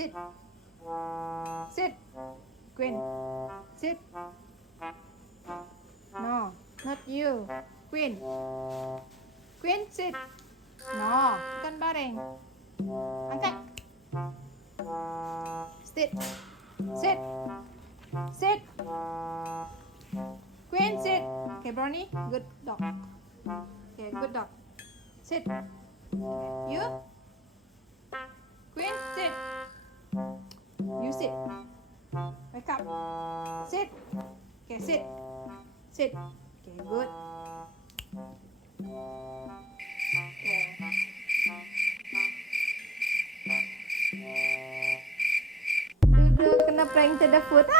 Sit. Sit. Queen. Sit. No, not you. Queen. Queen, sit. No, bukan baring. Angkat. Sit. Sit. Sit. Queen, sit. Okay, Brownie. Good dog. Okay, good dog. Sit. Okay. You. Queen, sit. You sit. Wake up. Sit. Okay, sit. Sit. Okay, good. Okay. Duduk kena prank to the foot.